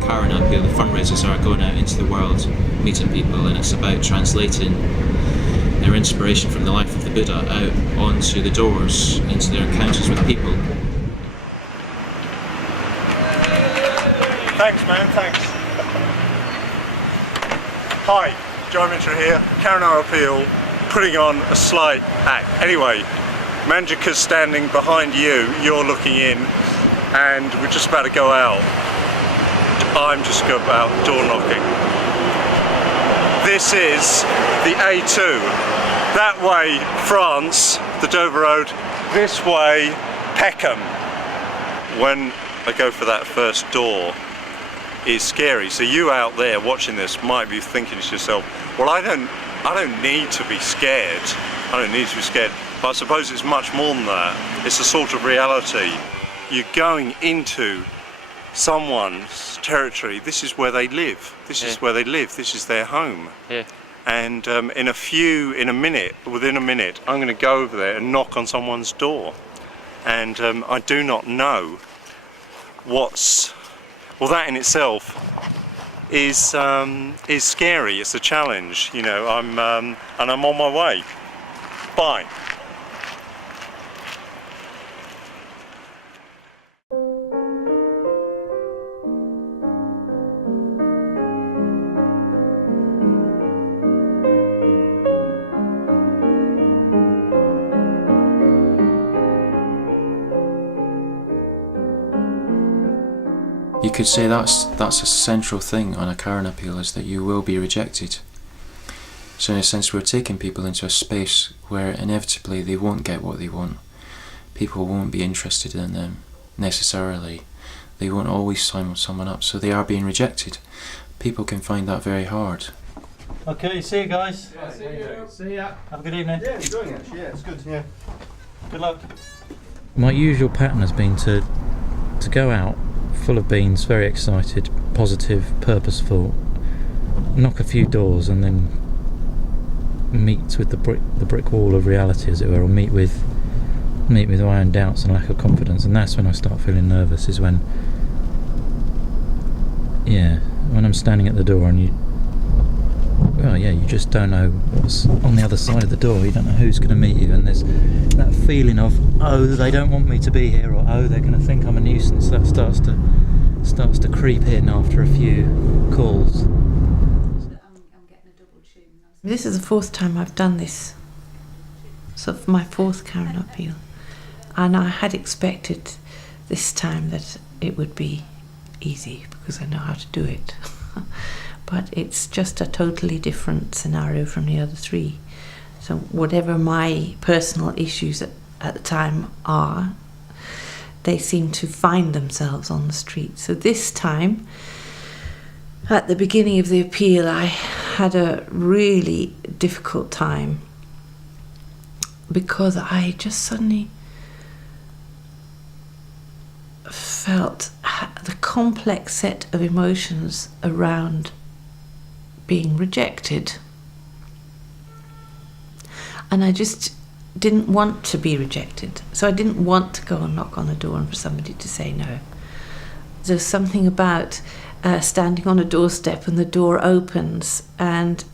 Karuna appeal, the fundraisers are going out into the world, meeting people, and it's about translating their inspiration from the life of the Buddha out onto the doors, into their encounters with people. Thanks, man, thanks. Hi, Joe Mitchell here, Karuna Appeal, putting on a slight act. Anyway, Manjuka's standing behind you, you're looking in, and we're just about to go out. I'm just about door knocking. This is the A2. That way, France, the Dover Road. This way, Peckham. When I go for that first door, it's scary. So you out there watching this might be thinking to yourself, well, I don't need to be scared. I don't need to be scared. But I suppose it's much more than that. It's a sort of reality. You're going into someone's territory. This is where they live. This is where they live. This is their home. Yeah. And within a minute, I'm going to go over there and knock on someone's door. And I do not know that in itself is scary. It's a challenge, you know. And I'm on my way. Bye. You could say that's a central thing on a Karuna appeal, is that you will be rejected. So in a sense, we're taking people into a space where inevitably they won't get what they want. People won't be interested in them necessarily. They won't always sign someone up, so they are being rejected. People can find that very hard. Okay, see you guys. Yeah, see you. See ya. Have a good evening. Yeah, enjoying it actually. Yeah, it's good. Yeah. Good luck. My usual pattern has been to go out full of beans, very excited, positive, purposeful, knock a few doors and then meet with the brick wall of reality, as it were, or meet with my own doubts and lack of confidence. And that's when I start feeling nervous, is when I'm standing at the door and you just don't know what's on the other side of the door. You don't know who's going to meet you, and there's that feeling of, oh, they don't want me to be here, or oh, they're going to think I'm a nuisance. That starts to creep in after a few calls. This is the fourth time I've done this, so for my fourth Karuna appeal, and I had expected this time that it would be easy because I know how to do it. But it's just a totally different scenario from the other three. So whatever my personal issues at the time are, they seem to find themselves on the street. So this time, at the beginning of the appeal, I had a really difficult time because I just suddenly felt the complex set of emotions around being rejected, and I just didn't want to be rejected, so I didn't want to go and knock on the door and for somebody to say no. There's something about standing on a doorstep and the door opens and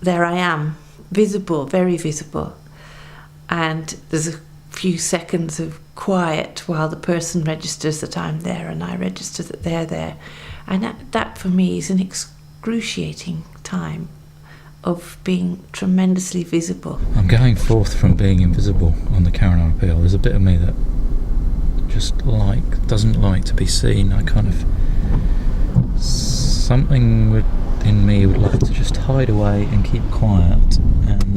there I am, visible, very visible, and there's a few seconds of quiet while the person registers that I'm there and I register that they're there, and that for me is an excruciating time of being tremendously visible. I'm going forth from being invisible on the Karuna appeal. There's a bit of me that just doesn't like to be seen. I kind of, something within me would like to just hide away and keep quiet and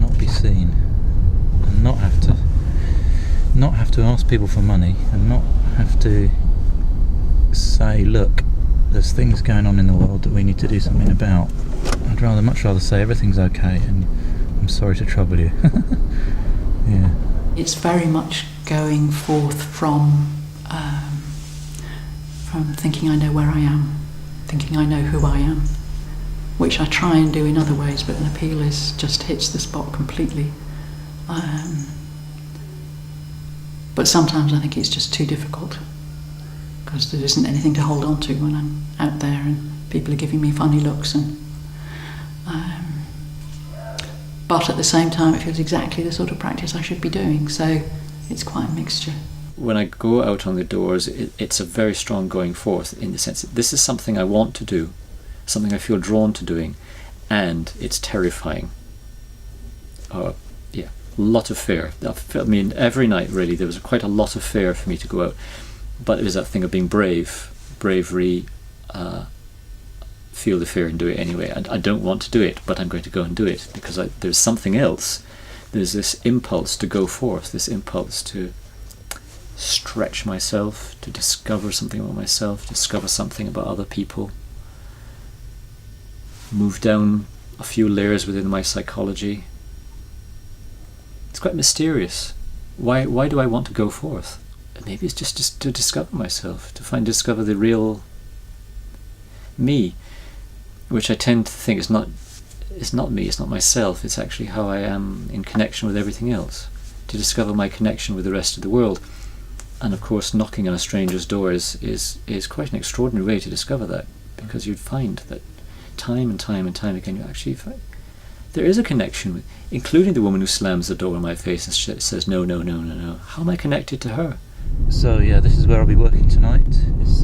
not be seen, and not have to ask people for money, and not have to say, look, there's things going on in the world that we need to do something about. I'd much rather say everything's okay and I'm sorry to trouble you. Yeah. It's very much going forth from thinking I know where I am, thinking I know who I am, which I try and do in other ways, but an appeal just hits the spot completely. But sometimes I think it's just too difficult, because there isn't anything to hold on to when I'm out there and people are giving me funny looks. And but at the same time, it feels exactly the sort of practice I should be doing. So it's quite a mixture. When I go out on the doors, it's a very strong going forth, in the sense that this is something I want to do, something I feel drawn to doing, and it's terrifying. A lot of fear. I mean, every night really there was quite a lot of fear for me to go out, but it was that thing of being bravery, feel the fear and do it anyway. And I don't want to do it, but I'm going to go and do it, because there's something else. There's this impulse to go forth, this impulse to stretch myself, to discover something about myself, discover something about other people, move down a few layers within my psychology. It's quite mysterious. Why do I want to go forth? Maybe it's just to discover myself, to discover the real me, which I tend to think is not me, it's not myself, it's actually how I am in connection with everything else, to discover my connection with the rest of the world. And of course, knocking on a stranger's door is quite an extraordinary way to discover that, because you'd find that time and time and time again, you actually find there is a connection with, including the woman who slams the door in my face and says, no, no, no, no, no. How am I connected to her? So yeah, this is where I'll be working tonight. It's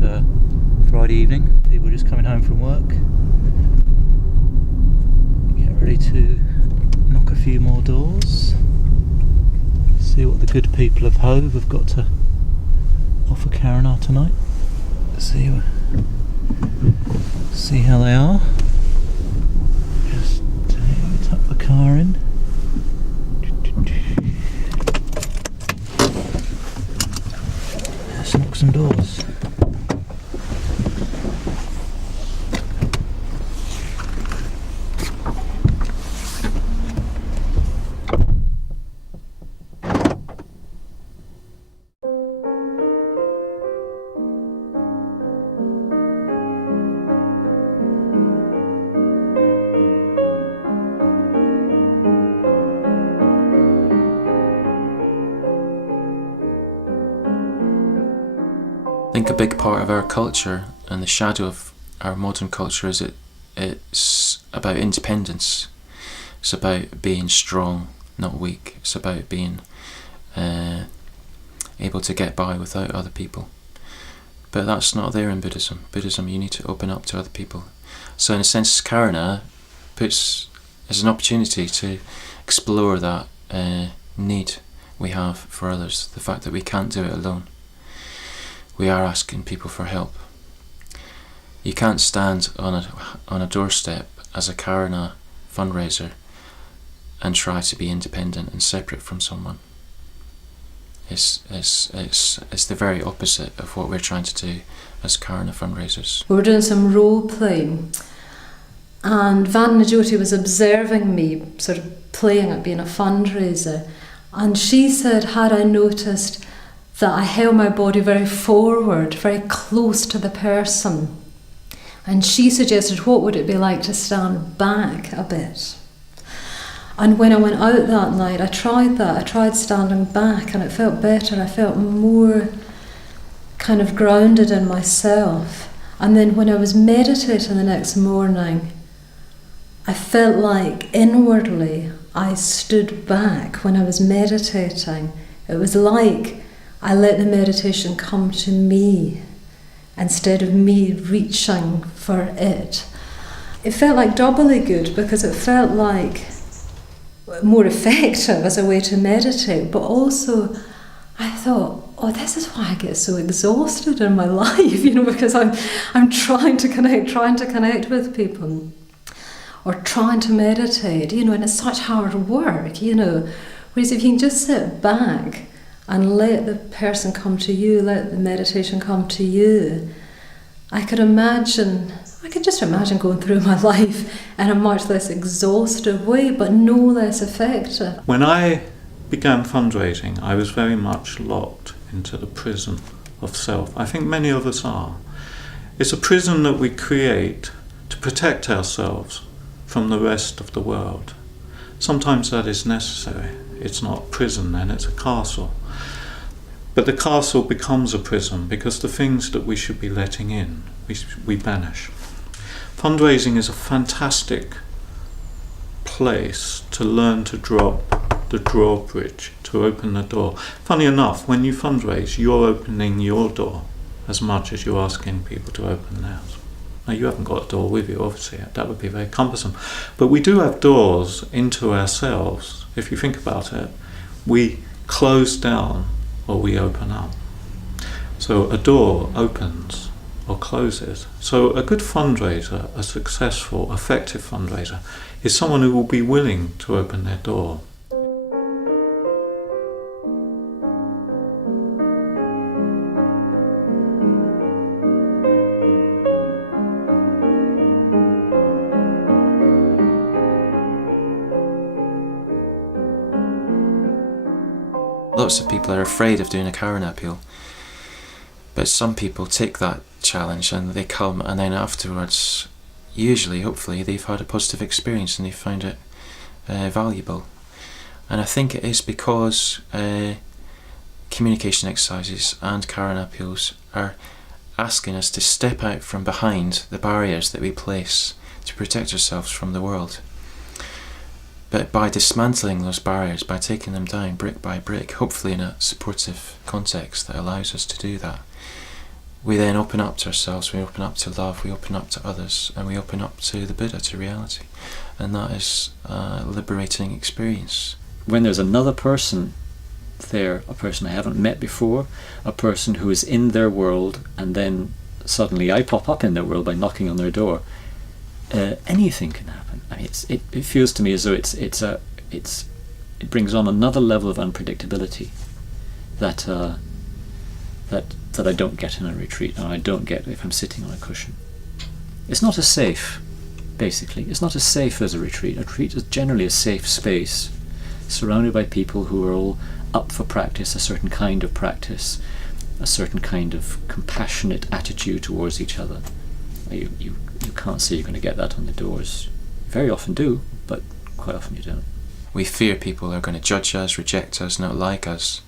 Friday evening. People are just coming home from work. Get ready to knock a few more doors. See what the good people of Hove have got to offer Karuna tonight. See how they are. Just tuck the car in. Let's knock some doors. I think a big part of our culture and the shadow of our modern culture is it's about independence. It's about being strong, not weak. It's about being able to get by without other people. But that's not there in Buddhism. Buddhism, you need to open up to other people. So in a sense, Karuna puts as an opportunity to explore that need we have for others, the fact that we can't do it alone. We are asking people for help. You can't stand on a doorstep as a Karuna fundraiser and try to be independent and separate from someone. It's the very opposite of what we're trying to do as Karuna fundraisers. We were doing some role playing, and Manjuka was observing me sort of playing at being a fundraiser, and she said, had I noticed that I held my body very forward, very close to the person. And she suggested, what would it be like to stand back a bit? And when I went out that night, I tried that. I tried standing back, and it felt better. I felt more kind of grounded in myself. And then when I was meditating the next morning, I felt like inwardly I stood back when I was meditating. It was like I let the meditation come to me instead of me reaching for it. It felt like doubly good, because it felt like more effective as a way to meditate, but also I thought, oh, this is why I get so exhausted in my life, because I'm trying to connect with people, or trying to meditate, and it's such hard work, whereas if you can just sit back and let the person come to you, let the meditation come to you, I could just imagine going through my life in a much less exhaustive way, but no less effective. When I began fundraising, I was very much locked into the prison of self. I think many of us are. It's a prison that we create to protect ourselves from the rest of the world. Sometimes that is necessary. It's not prison then, it's a castle. But the castle becomes a prison because the things that we should be letting in, we banish. Fundraising is a fantastic place to learn to drop the drawbridge, to open the door. Funny enough, when you fundraise, you're opening your door as much as you're asking people to open theirs. Now, you haven't got a door with you, obviously, that would be very cumbersome. But we do have doors into ourselves. If you think about it, we close down or we open up. So a door opens or closes. So a good fundraiser, a successful, effective fundraiser, is someone who will be willing to open their door. Lots of people are afraid of doing a Karuna appeal, but some people take that challenge and they come, and then afterwards, usually, hopefully, they've had a positive experience and they find it valuable. And I think it is because communication exercises and Karuna appeals are asking us to step out from behind the barriers that we place to protect ourselves from the world. But by dismantling those barriers, by taking them down brick by brick, hopefully in a supportive context that allows us to do that, we then open up to ourselves, we open up to love, we open up to others, and we open up to the Buddha, to reality. And that is a liberating experience. When there's another person there, a person I haven't met before, a person who is in their world, and then suddenly I pop up in their world by knocking on their door, anything can happen. I mean, it feels to me as though it brings on another level of unpredictability that I don't get in a retreat, and I don't get if I'm sitting on a cushion. It's not as safe, basically. It's not as safe as a retreat. A retreat is generally a safe space, surrounded by people who are all up for practice, a certain kind of practice, a certain kind of compassionate attitude towards each other. You can't say you're going to get that on the doors. You very often do, but quite often you don't. We fear people are going to judge us, reject us, not like us.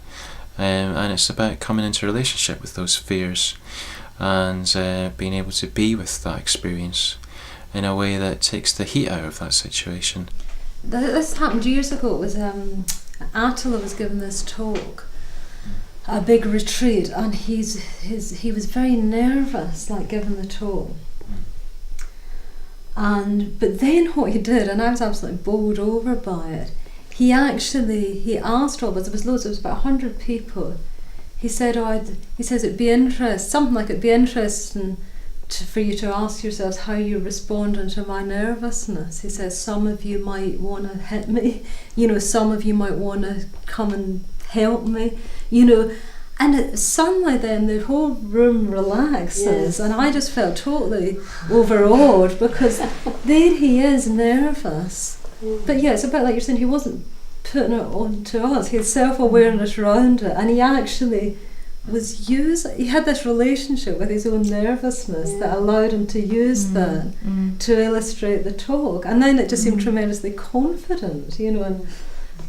And it's about coming into a relationship with those fears and being able to be with that experience in a way that takes the heat out of that situation. This happened years ago. It was Attila was giving this talk, a big retreat, and he was very nervous, like giving the talk. But then what he did, and I was absolutely bowled over by it, he asked all of us, there was about 100 people, he said, it'd be interesting for you to ask yourselves how you respond to my nervousness. He says, some of you might want to hit me, some of you might want to come and help me, and suddenly then the whole room relaxes. Yes. And I just felt totally overawed because there he is, nervous. But yeah, it's about like you're saying, he wasn't putting it on to us. He had self-awareness around it, and he actually he had this relationship with his own nervousness that allowed him to use that to illustrate the talk. And then it just seemed tremendously confident, and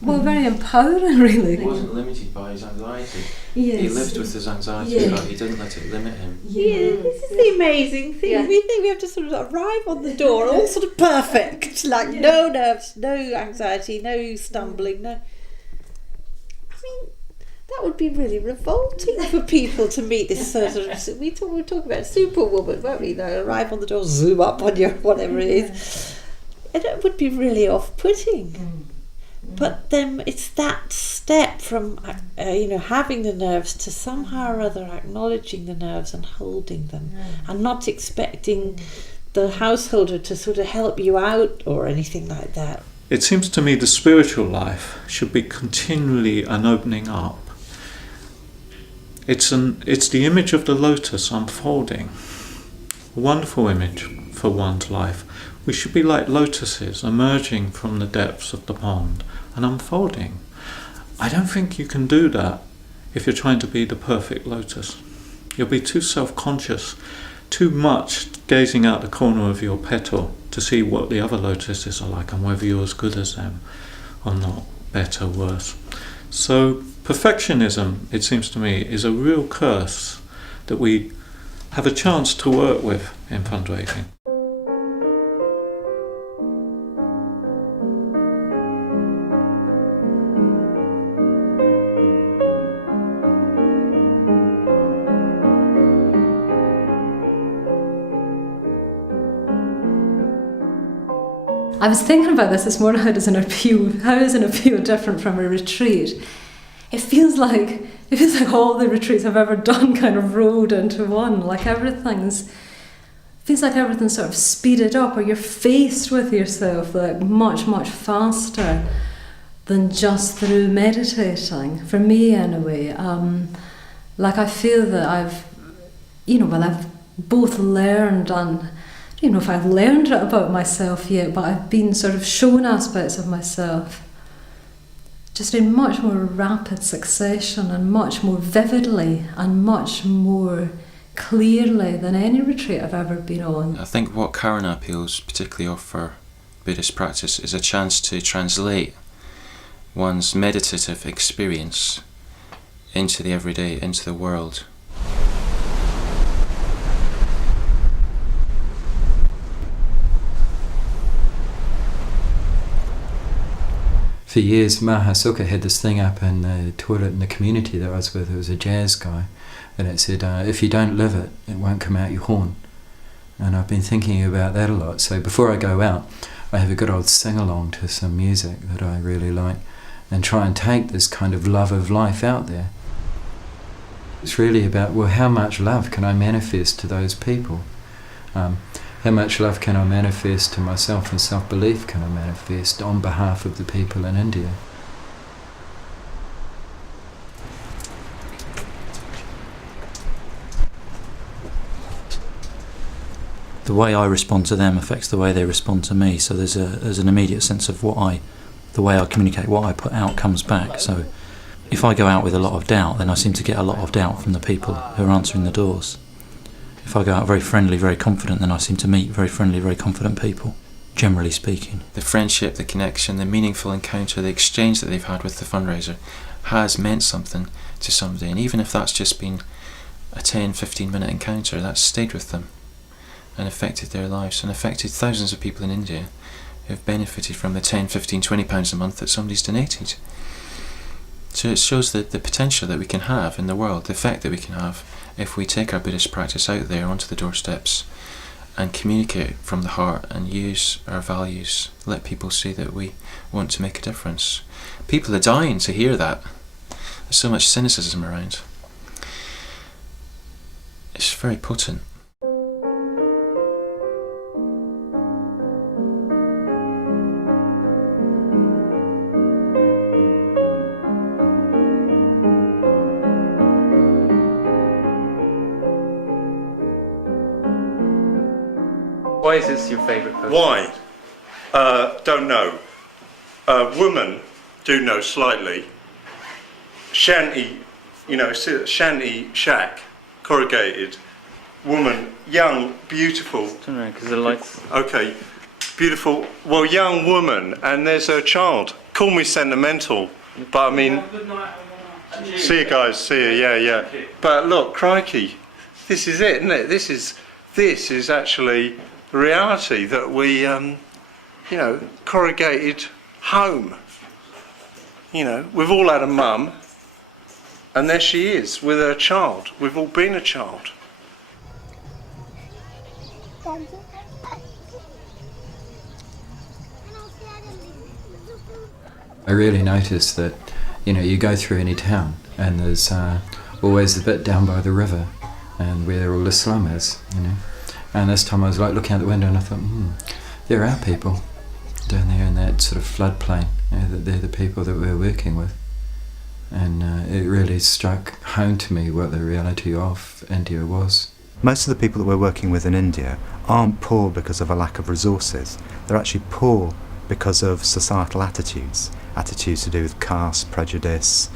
very empowering, really. He wasn't limited by his anxiety. Yes. He lived with his anxiety, but he didn't let it limit him. Yeah, this is the amazing thing. Yeah. We think we have to sort of arrive on the door, all sort of perfect, like no nerves, no anxiety, no stumbling, no. I mean, that would be really revolting for people to meet this sort of. We talk about Superwoman, won't we? Arrive on the door, zoom up on your whatever it is, and it would be really off-putting. But then it's that step from having the nerves to somehow or other acknowledging the nerves and holding them, and not expecting the householder to sort of help you out or anything like that. It seems to me the spiritual life should be continually an opening up. It's the image of the lotus unfolding. A wonderful image for one's life. We should be like lotuses emerging from the depths of the pond and unfolding. I don't think you can do that if you're trying to be the perfect lotus. You'll be too self-conscious, too much gazing out the corner of your petal to see what the other lotuses are like and whether you're as good as them or not, better, worse. So perfectionism, it seems to me, is a real curse that we have a chance to work with in fundraising. I was thinking about this morning. How is an appeal different from a retreat? It feels like all the retreats I've ever done kind of rolled into one. Like feels like everything's sort of speeded up, or you're faced with yourself like much, much faster than just through meditating. For me, anyway. Like I feel that I've both learned and. I don't know if I've learned it about myself yet, but I've been sort of shown aspects of myself just in much more rapid succession and much more vividly and much more clearly than any retreat I've ever been on. I think what Karuna appeals particularly offer Buddhist practice is a chance to translate one's meditative experience into the everyday, into the world. For years, Mahasuka had this thing up in the toilet in the community that I was with. It was a jazz guy, and it said, if you don't live it, it won't come out your horn. And I've been thinking about that a lot. So before I go out, I have a good old sing-along to some music that I really like, and try and take this kind of love of life out there. It's really about, well, how much love can I manifest to those people? How much love can I manifest to myself, and self-belief can I manifest on behalf of the people in India? The way I respond to them affects the way they respond to me, so there's an immediate sense of the way I communicate, what I put out comes back. So if I go out with a lot of doubt, then I seem to get a lot of doubt from the people who are answering the doors. If I go out very friendly, very confident, then I seem to meet very friendly, very confident people, generally speaking. The friendship, the connection, the meaningful encounter, the exchange that they've had with the fundraiser has meant something to somebody. And even if that's just been a 10-15 minute encounter, that's stayed with them and affected their lives and affected thousands of people in India who have benefited from the 10, 15, 20 pounds a month that somebody's donated. So it shows the potential that we can have in the world, the effect that we can have if we take our Buddhist practice out there onto the doorsteps and communicate from the heart and use our values, let people see that we want to make a difference. People are dying to hear that. There's so much cynicism around. It's very potent. Why is this your favourite post? Why? Don't know. Woman, do know slightly. Shanty, shanty shack, corrugated. Woman, young, beautiful. I don't know, because the lights... Okay, beautiful, well, young woman, and there's her child. Call me sentimental, but I mean... See you guys, see you, yeah. But look, crikey, this is it, isn't it? This is actually the reality that we, corrugated home. We've all had a mum, and there she is with her child. We've all been a child. I really noticed that, you go through any town and there's always the bit down by the river and where all the slum is, And this time I was like looking out the window and I thought, there are people down there in that sort of floodplain, that they're the people that we're working with. And it really struck home to me what the reality of India was. Most of the people that we're working with in India aren't poor because of a lack of resources. They're actually poor because of societal attitudes to do with caste, prejudice,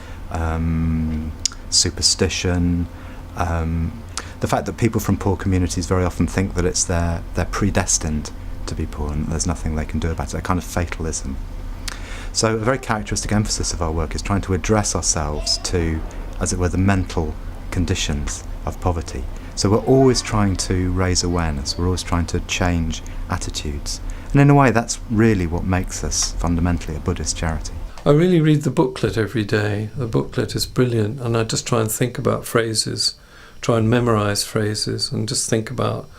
superstition, the fact that people from poor communities very often think that it's they're predestined to be poor and there's nothing they can do about it, a kind of fatalism. So a very characteristic emphasis of our work is trying to address ourselves to, as it were, the mental conditions of poverty. So we're always trying to raise awareness, we're always trying to change attitudes. And in a way, that's really what makes us fundamentally a Buddhist charity. I really read the booklet every day. The booklet is brilliant, and I just try and think about phrases, try and memorise phrases, and just think about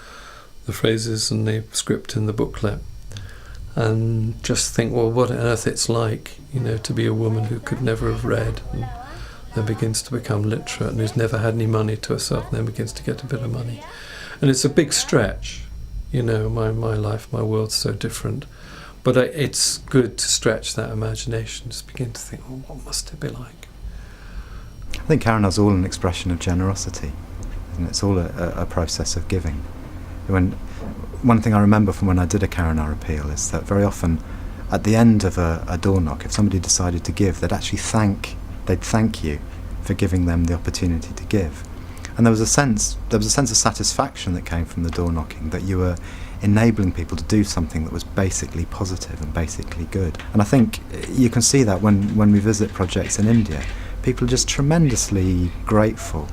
the phrases and the script in the booklet. And just think, well, what on earth it's like, to be a woman who could never have read and then begins to become literate, and who's never had any money to herself and then begins to get a bit of money. And it's a big stretch, my life, my world's so different. But it's good to stretch that imagination, just begin to think, well, what must it be like? I think Karuna's all an expression of generosity, and it's all a process of giving. One thing I remember from when I did a Karuna appeal is that very often at the end of a door knock, if somebody decided to give, they'd thank you for giving them the opportunity to give. And there was a sense of satisfaction that came from the door knocking, that you were enabling people to do something that was basically positive and basically good. And I think you can see that when we visit projects in India, people are just tremendously grateful,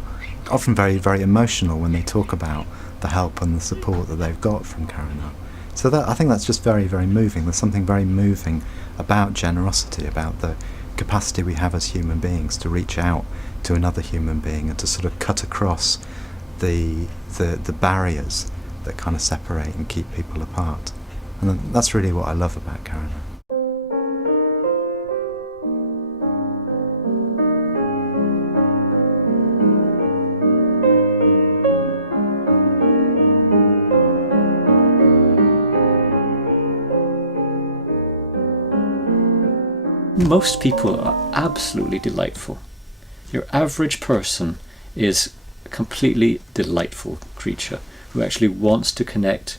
often very, very emotional when they talk about the help and the support that they've got from Karuna. So I think that's just very, very moving. There's something very moving about generosity, about the capacity we have as human beings to reach out to another human being and to sort of cut across the barriers that kind of separate and keep people apart. And that's really what I love about Karuna. Most people are absolutely delightful. Your average person is a completely delightful creature who actually wants to connect,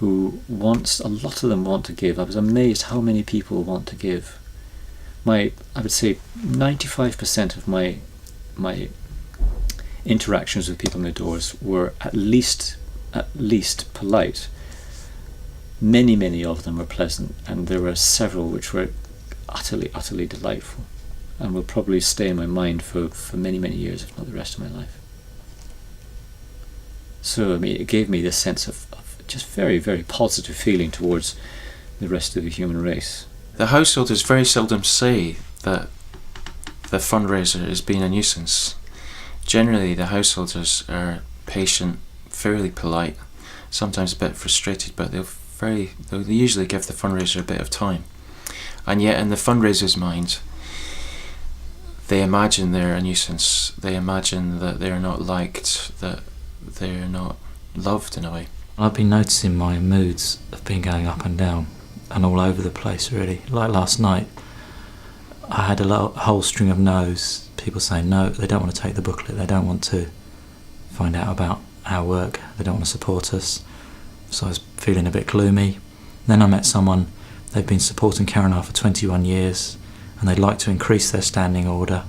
a lot of them want to give. I was amazed how many people want to give. I would say 95% of my interactions with people in the doors were at least polite. Many of them were pleasant, and there were several which were utterly delightful, and will probably stay in my mind for many years, if not the rest of my life. So it gave me this sense of just very, very positive feeling towards the rest of the human race. The householders very seldom say that the fundraiser is being a nuisance. Generally, the householders are patient, fairly polite, sometimes a bit frustrated, but they'll usually give the fundraiser a bit of time. And yet in the fundraiser's mind, they imagine they're a nuisance. They imagine that they're not liked, that they're not loved in a way. I've been noticing my moods have been going up and down and all over the place, really. Like last night, I had a whole string of no's. People saying no, they don't want to take the booklet, they don't want to find out about our work, they don't want to support us. So I was feeling a bit gloomy. Then I met someone. They've been supporting Karuna for 21 years and they'd like to increase their standing order,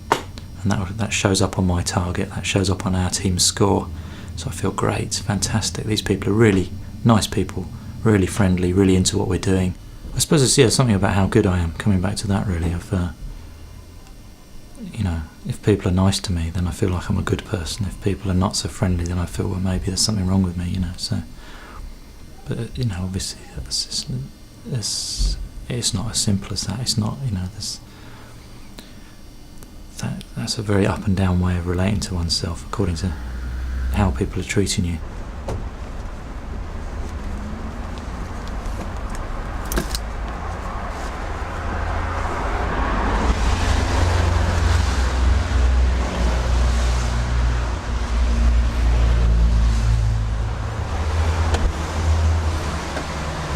and that shows up on my target, that shows up on our team's score. So I feel great, fantastic. These people are really nice people, really friendly, really into what we're doing. I suppose it's something about how good I am, coming back to that really, of if people are nice to me, then I feel like I'm a good person. If people are not so friendly, then I feel, well, maybe there's something wrong with me, so. But, obviously it's not as simple as that. It's not, that's a very up and down way of relating to oneself according to how people are treating you.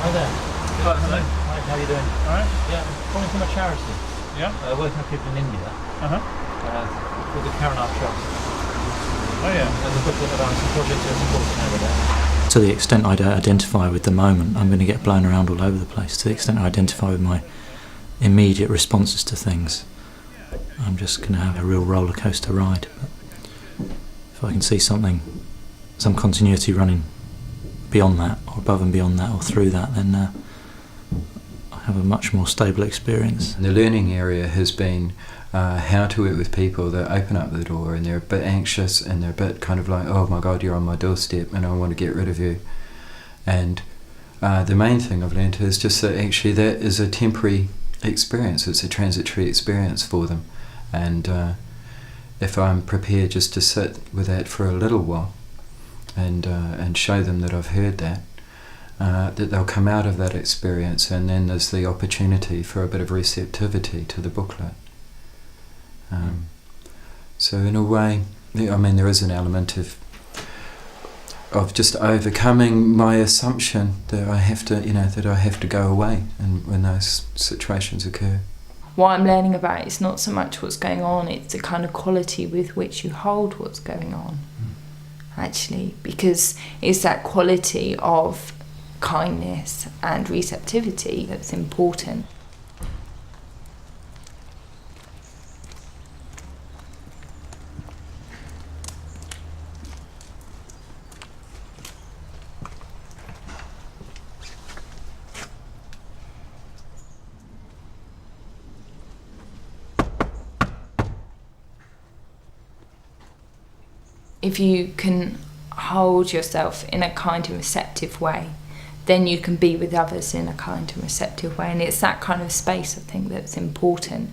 Hi there. Hi, how are you doing? Alright. Yeah, I'm calling from a charity. Yeah? Working with people in India. Called the Karuna Trust. Oh yeah. There's a booklet about some projects you're supporting over there. To the extent I don't identify with the moment, I'm going to get blown around all over the place. To the extent I identify with my immediate responses to things, I'm just going to have a real roller coaster ride. But if I can see some continuity running beyond that, or above and beyond that, or through that, then I have a much more stable experience. The learning area has been how to work with people that open up the door and they're a bit anxious and they're a bit kind of like, oh my God, you're on my doorstep and I want to get rid of you. And the main thing I've learned is just that actually that is a temporary experience, it's a transitory experience for them. And if I'm prepared just to sit with that for a little while and show them that I've heard that, that they'll come out of that experience, and then there's the opportunity for a bit of receptivity to the booklet. So in a way, I mean, there is an element of just overcoming my assumption that I have to go away and when those situations occur. What I'm learning about is not so much what's going on, it's the kind of quality with which you hold what's going on, actually, because it's that quality of kindness and receptivity that's important. If you can hold yourself in a kind and receptive way, then you can be with others in a kind and receptive way. And it's that kind of space, I think, that's important.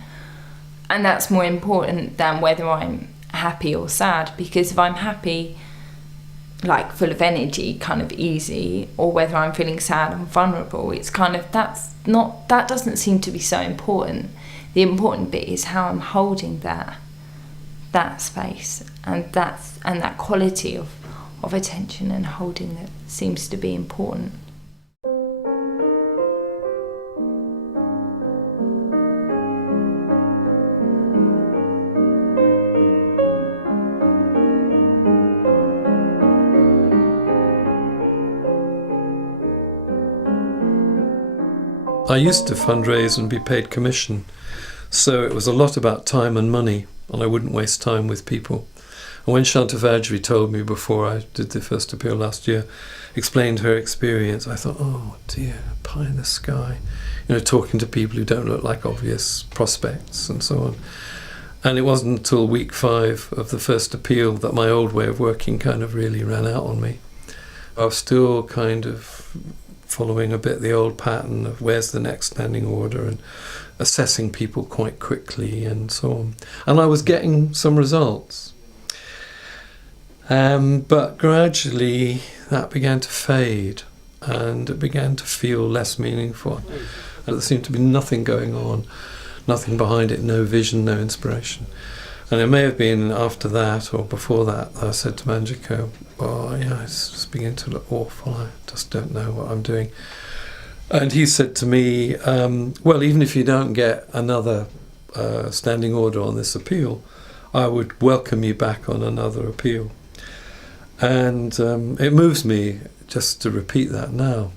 And that's more important than whether I'm happy or sad, because if I'm happy, like full of energy, kind of easy, or whether I'm feeling sad and vulnerable, it's kind of, that doesn't seem to be so important. The important bit is how I'm holding that space, and that quality of attention and holding that seems to be important. I used to fundraise and be paid commission, so it was a lot about time and money, and I wouldn't waste time with people. And when Shanta Vajri told me before I did the first appeal last year, explained her experience, I thought, oh dear, pie in the sky. Talking to people who don't look like obvious prospects and so on. And it wasn't until week 5 of the first appeal that my old way of working kind of really ran out on me. I was still kind of following a bit the old pattern of where's the next standing order and assessing people quite quickly and so on. And I was getting some results. But gradually that began to fade and it began to feel less meaningful. And there seemed to be nothing going on, nothing behind it, no vision, no inspiration. And it may have been after that or before that I said to Manjuka, oh yeah, it's just beginning to look awful, I just don't know what I'm doing. And he said to me, well, even if you don't get another standing order on this appeal, I would welcome you back on another appeal. And it moves me just to repeat that now.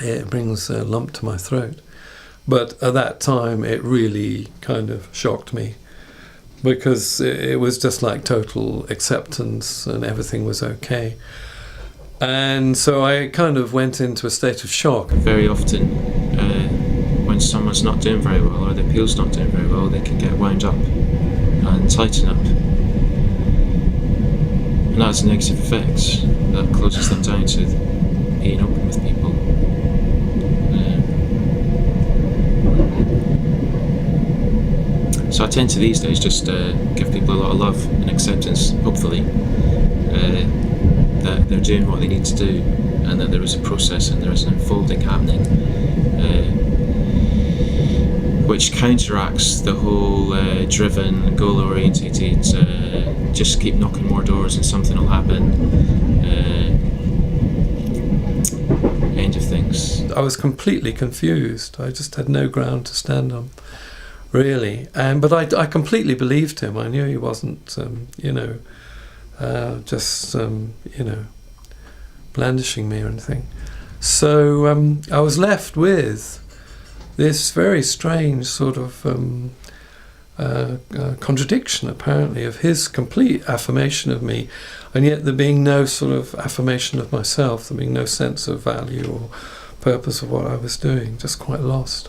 It brings a lump to my throat. But at that time, it really kind of shocked me, because it was just like total acceptance and everything was okay. And so I kind of went into a state of shock. Very often, when someone's not doing very well or the appeal's not doing very well, they can get wound up and tighten up. And that has negative effects. That closes them down to being open with people. So I tend to these days just give people a lot of love and acceptance, hopefully, that they're doing what they need to do and that there is a process and there is an unfolding happening, which counteracts the whole driven, goal-orientated, just keep knocking more doors and something will happen end of things. I was completely confused. I just had no ground to stand on, really. But I completely believed him. I knew he wasn't, blandishing me or anything. So I was left with this very strange sort of contradiction, apparently, of his complete affirmation of me, and yet there being no sort of affirmation of myself, there being no sense of value or purpose of what I was doing, just quite lost.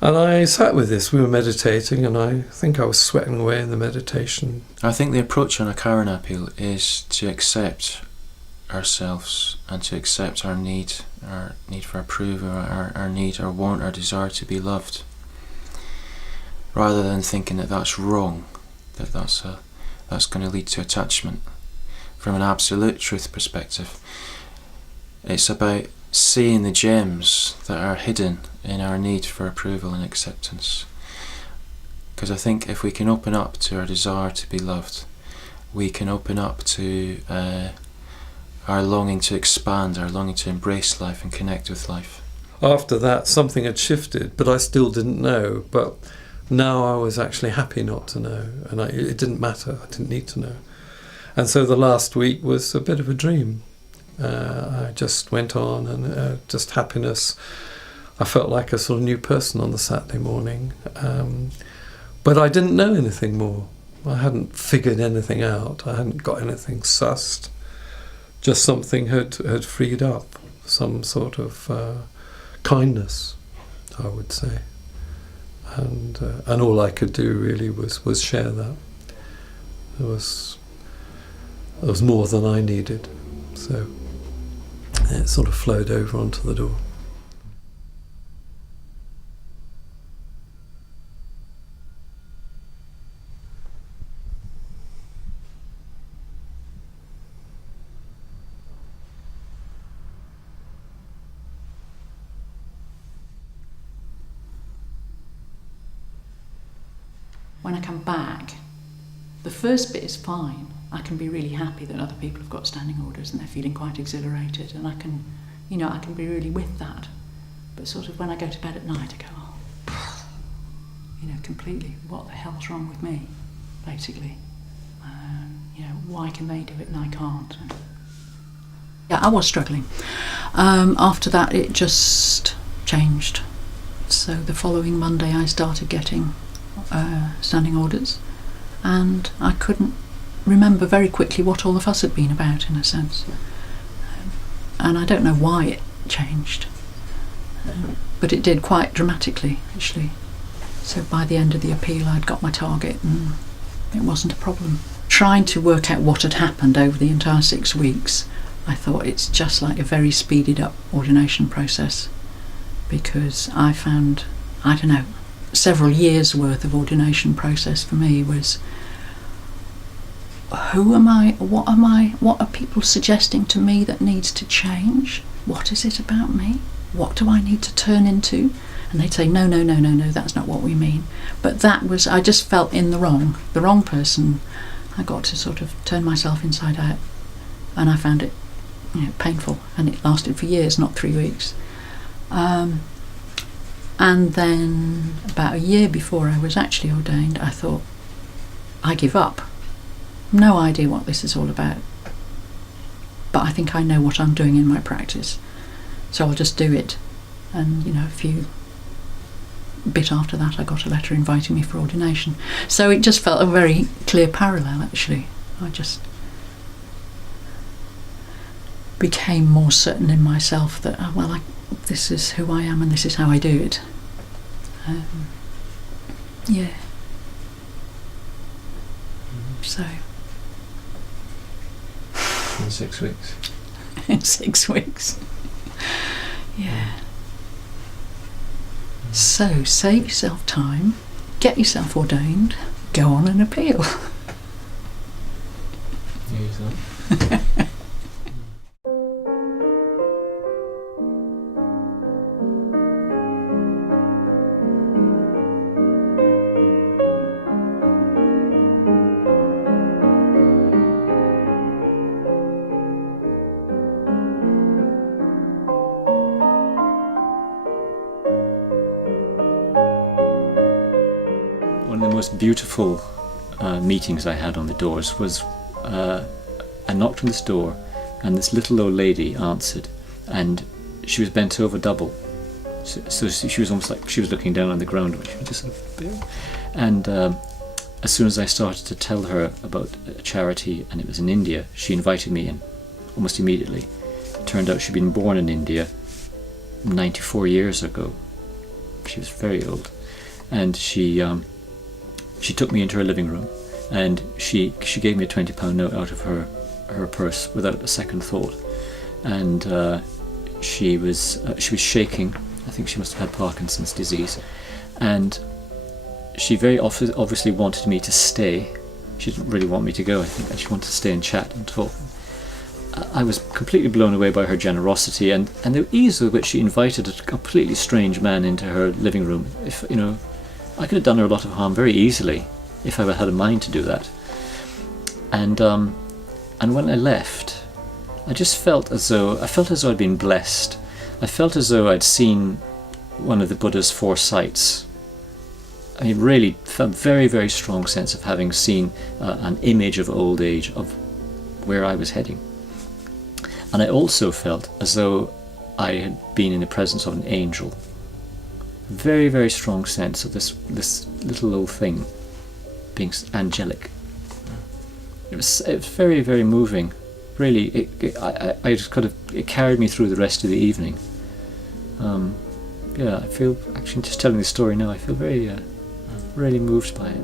And I sat with this, we were meditating, and I think I was sweating away in the meditation. I think the approach on a Karuna appeal is to accept ourselves and to accept our need for approval, our need, our want, our desire to be loved, rather than thinking that that's wrong, that that's going to lead to attachment. From an absolute truth perspective, it's about seeing the gems that are hidden in our need for approval and acceptance. Because I think if we can open up to our desire to be loved, we can open up to our longing to expand, our longing to embrace life and connect with life. After that, something had shifted, but I still didn't know. But now I was actually happy not to know, and it didn't matter. I didn't need to know. And so the last week was a bit of a dream. I just went on, and just happiness. I felt like a sort of new person on the Saturday morning. But I didn't know anything more. I hadn't figured anything out. I hadn't got anything sussed. Just something had freed up, some sort of kindness, I would say. And all I could do really was share that. It was more than I needed. So it sort of flowed over onto the door. When I come back, the first bit is fine. I can be really happy that other people have got standing orders and they're feeling quite exhilarated, and I can be really with that. But sort of when I go to bed at night, I go, completely, what the hell's wrong with me, basically? Why can they do it and I can't? Yeah, I was struggling. After that, it just changed. So the following Monday, I started getting standing orders, and I couldn't remember very quickly what all the fuss had been about, in a sense. And I don't know why it changed, but it did quite dramatically, actually. So by the end of the appeal, I'd got my target, and it wasn't a problem. Trying to work out what had happened over the entire 6 weeks, I thought it's just like a very speeded up ordination process, because I found, several years worth of ordination process for me was, who am I, what are people suggesting to me that needs to change? What is it about me? What do I need to turn into? And they'd say, no, that's not what we mean. But that was, I just felt in the wrong person. I got to sort of turn myself inside out, and I found it painful, and it lasted for years, not 3 weeks. And then about a year before I was actually ordained, I thought, I give up. No idea what this is all about, but I think I know what I'm doing in my practice, so I'll just do it. And a bit after that, I got a letter inviting me for ordination. So it just felt a very clear parallel, actually. I just became more certain in myself that, this is who I am and this is how I do it. Yeah. So. In 6 weeks. In 6 weeks. Yeah. So save yourself time, get yourself ordained, go on an appeal. Use that. One of the most beautiful meetings I had on the doors was I knocked on this door, and this little old lady answered, and she was bent over double, so she was almost like she was looking down on the ground, which was just sort of bare. And as soon as I started to tell her about a charity, and it was in India, she invited me in almost immediately. It turned out she'd been born in India 94 years ago, She was very old, and she took me into her living room, and she gave me a £20 note out of her purse without a second thought, and she was shaking. I think she must have had Parkinson's disease, and she very obviously wanted me to stay. She didn't really want me to go, I think, and she wanted to stay and chat and talk. I was completely blown away by her generosity and the ease with which she invited a completely strange man into her living room. If I could have done her a lot of harm very easily if I had a mind to do that. And when I left, I just felt as though I'd been blessed. I felt as though I'd seen one of the Buddha's 4 sights. I mean, really felt a very, very strong sense of having seen an image of old age, of where I was heading. And I also felt as though I had been in the presence of an angel. Very, very strong sense of this little old thing being angelic. It was very, very moving. Really, I just it carried me through the rest of the evening. I feel, actually just telling the story now, I feel very, really moved by it.